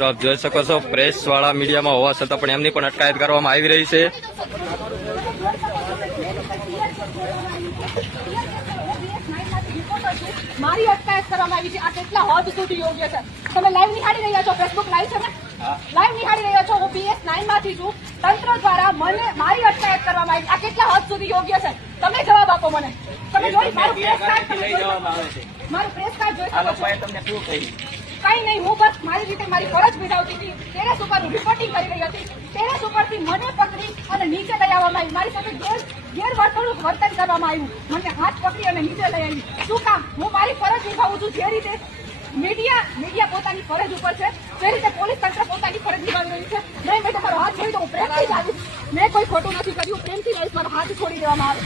આપ. જોઈ શકો છો પ્રેસ વાળા મીડિયામાં હોવા છતાં પણ એમની પણ અટકાયત કરવામાં આવી રહી છે. મારી અટકાયત કરવામાં આવી છે. આ કેટલા હદ સુધી યોગ્ય છે? તમે લાઈવ નિહાળી રહ્યા છો ફેસબુક લાઈવ છે ને? લાઈવ નિહાળી રહ્યો છો. હું બીએસ નાઇનમાંથી છું. તંત્ર દ્વારા મને મારી અટકાયત કરવામાં આવી. આ કેટલા હદ સુધી યોગ્ય છે? તમે જવાબ આપો મને. તમે જોઈ મારું પ્રેસ કાર્ડ તમે જોઈ મારું પ્રેસ કાર્ડ જોઈ શકો છો. કઈ નહીં હું બસ મારી રીતે મારી ફરજ બજાવતી હતી. ટેરેસ ઉપર હું રિપોર્ટિંગ કરી રહી હતી. ટેરેસ ઉપરથી મને પકડી અને નીચે લઈ આવવામાં આવી. મારી સાથે ગેર ગેરવર્તણૂક વર્તન કરવામાં આવ્યું. મને હાથ પકડી અને નીચે લઈ આવી. શું કામ? હું મારી ફરજ નિભાવું છું જે રીતે મીડિયા મીડિયા પોતાની ફરજ ઉપર છે. જે રીતે પોલીસ ફરજ છે. નહીં મેં તમારો હાથ છોડી તો હું પ્રેમથી જ આવીશ. મેં કોઈ ખોટું નથી કર્યું. પ્રેમથી રહીશ મારો હાથ છોડી દેવામાં આવે.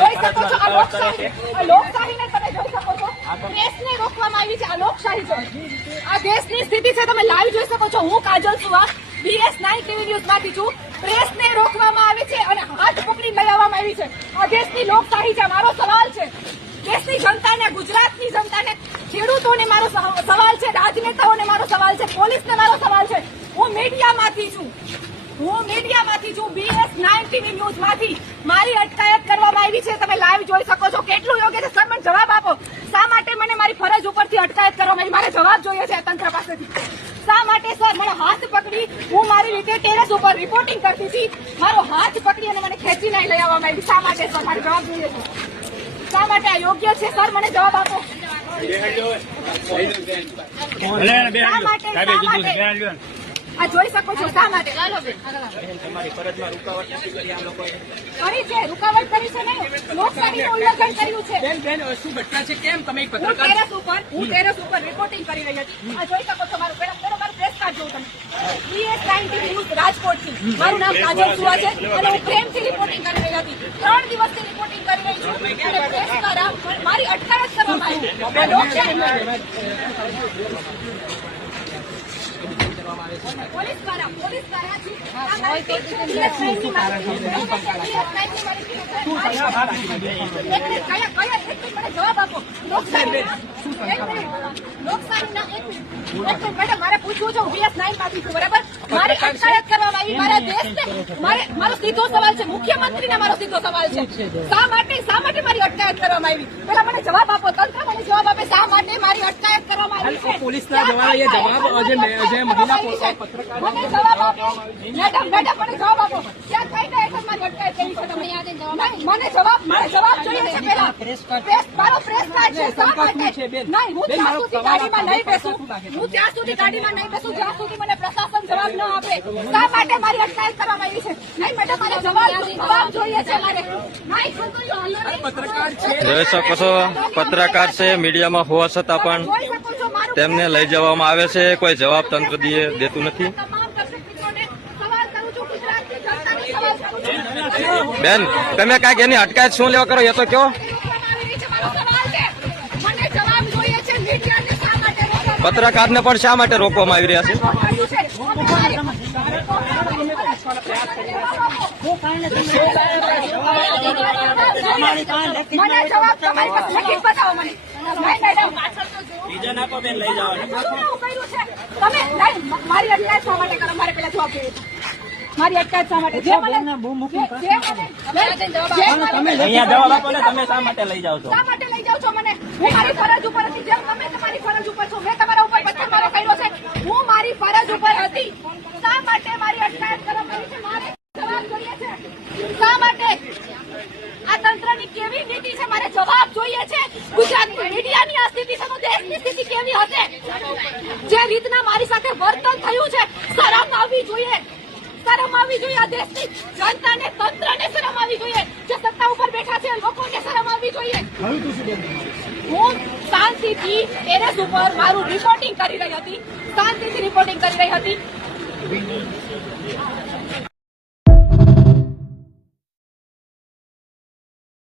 જોઈ શકો છો આ લોકશાહી. આ લોકશાહીને તમે જોઈ શકો છો. પ્રેસને રોકવામાં આવી છે. આ લોકશાહી છે. આ દેશની સ્થિતિ છે. તમે લાઈવ જોઈ શકો છો. હું કાજલ સુવા બીએસ નાઇન ટીવી છું. પ્રેસને રોકવામાં આવે છે અને હાથ પકડી લઈ આવી છે. આ દેશની લોકશાહી છે. મારો સવાલ છે. દેશની જનતાને ગુજરાત ખેડૂતોને મારો સવાલ છે, રાજનેતાઓને મારો સવાલ છે, પોલીસને મારો સવાલ છે. હું મીડિયામાંથી છું. હું મીડિયામાંથી છું. બીએસ નાઇન ટીવી ન્યૂઝમાંથી. મારી અટકાયત કરવામાં આવી છે. તમે લાઈવ જોઈ શકો છો. કેટલું યોગ્ય છે? સર, મને જવાબ આપો. શા માટે મને મારી ફરજ ઉપરથી અટકાયત કરવામાં આવી મારે જવાબ જોઈએ છે તંત્ર પાસેથી. શા માટે, સર, મને હાથ પકડી હું મારી રીતે ટેરેસ ઉપર રિપોર્ટિંગ કરતી હતી. મારો હાથ પકડી અને મને ખેંચી લઈ આવવામાં આવી. શા માટે, સર, મારે જવાબ જોઈએ છે? શા માટે આ યોગ્ય છે? સર, મને જવાબ આપો. આ જોઈ શકો છો શા માટે? કરી છે રૂકાવટ કરી છે નહીં લોકશાહીનું ઉલ્લંઘન કર્યું છે. બેન બેન શું ઘટના છે? કેમ તમે હું પત્રકાર ટેરેસ ઉપર હું ટેરેસ ઉપર રિપોર્ટિંગ કરી રહી હતી. આ જોઈ શકો છો મારું પેલા મારું પ્રેસ કાર્ડ જોઉં તમે. બીએસ નાઇન્ટી ન્યૂઝ રાજકોટથી. મારું નામ કાજલ સુવા છે અને હું પ્રેમથી રિપોર્ટિંગ કરી રહી હતી ત્રણ દિવસથી રિપોર્ટિંગ કરી રહી છું અને પ્રેસ દ્વારા મારી અટકાયત કરવામાં આવી આ લોકશાહી પોલીસ દ્વારા પોલીસ દ્વારા જી, આ મારી ટીમ છે, BS નાઇનની મારી ટીમ છે. BS નાઇનની મારી ટીમ છે. એક મિનિટ, કયા કયા દ્વારા પોલીસ દ્વારા. જવાબ આપો મારે પૂછવું છે હું છું બરાબર મારી અટકાયત કરવામાં આવી મારા દેશને મારે મારો સીધો સવાલ છે મુખ્યમંત્રીને મારો સીધો સવાલ છે શા માટે શા માટે મારી અટકાયત કરવામાં આવી પેલા મને જવાબ આપો તંત્ર જવાબ આપે શા માટે મારી અટકાયત કરવામાં આવી જવાબ એ જવાબ મેડમ મેડમ જવાબ આપો. ક્યાં કઈ કાયદા હેઠળ મારી અટકાયત કરી છે તમે નહીં, મને જવાબ મને જવાબ જોઈએ છે પેલા પ્રેસ મારો પ્રેસ કાર્ડ છે શા માટે? નહીં હું ત્યાં સુધી ગાડીમાં નહીં બેસું શું લાગે છે? હું ત્યાં સુધી ગાડીમાં નહીં બેસું જ્યાં સુધી મને પ્રશાસન જવાબ ન આપે. શા માટે મારી અટકાયત કરવામાં આવી છે? નહીં મેડમ મારે જવાબ જવાબ જોઈએ છે મારે. પત્રકાર છે. જોઈ શકો છો પત્રકાર છે મીડિયામાં હોવા છતાં પણ તેમને લઈ જવામાં આવે છે કોઈ જવાબ તંત્ર દીએ દેતું નથી તમામ દર્શક મિત્રોને સવાલ કરું છું ગુજરાતની જનતાને સવાલ કરું છું બેન તમે કાંઈક એની અટકાયત શું લેવા કરો એ તો કયો પત્રકારને પણ શા માટે રોકવામાં આવી રહ્યા છે મને જવાબ તમારી પાસે લખી બતાવો મને નહીં, મેડમ. શું એવું કર્યું છે? તમે નહીં, મારી અટકાયત શા માટે કરો મારે પેલા જવાબ જોઈએ છે. મારી અટકાયત શા માટે? જે મને અહીંયા જવાબ આપો. ને તમે શા માટે લઈ જાઓ છો? શા માટે લઈ જાવ છો મને? હું મારી ફરજ ઉપર હતી. જેમ તમે તમારી ફરજ ઉપર છો. મેં તમારા ઉપર પથ્થરમારો કર્યો છે. હું મારી ફરજ ઉપર હતી. શા માટે મારી અટકાયત કરવામાં આવી છે? મારે જવાબ જોઈએ છે. શા માટે? આ તંત્રની કેવી નીતિ છે? મારે જવાબ જોઈએ છે? ગુજરાતની મીડિયાની આ સ્થિતિ છે તો દેશની સ્થિતિ કેવી હશે? જે રીતના મારી સાથે વર્તન થયું છે શરમ આવવી જોઈએ શરમ જોઈએ આ દેશની જનતાને તંત્રને શરમ આવવી જોઈએ. જે સત્તા ઉપર બેઠા છે લોકોને શરમ જોઈએ. હું શાંતિથી ટેરેસ ઉપર મારું રિપોર્ટિંગ કરી રહી હતી. શાંતિથી રિપોર્ટિંગ કરી રહી હતી.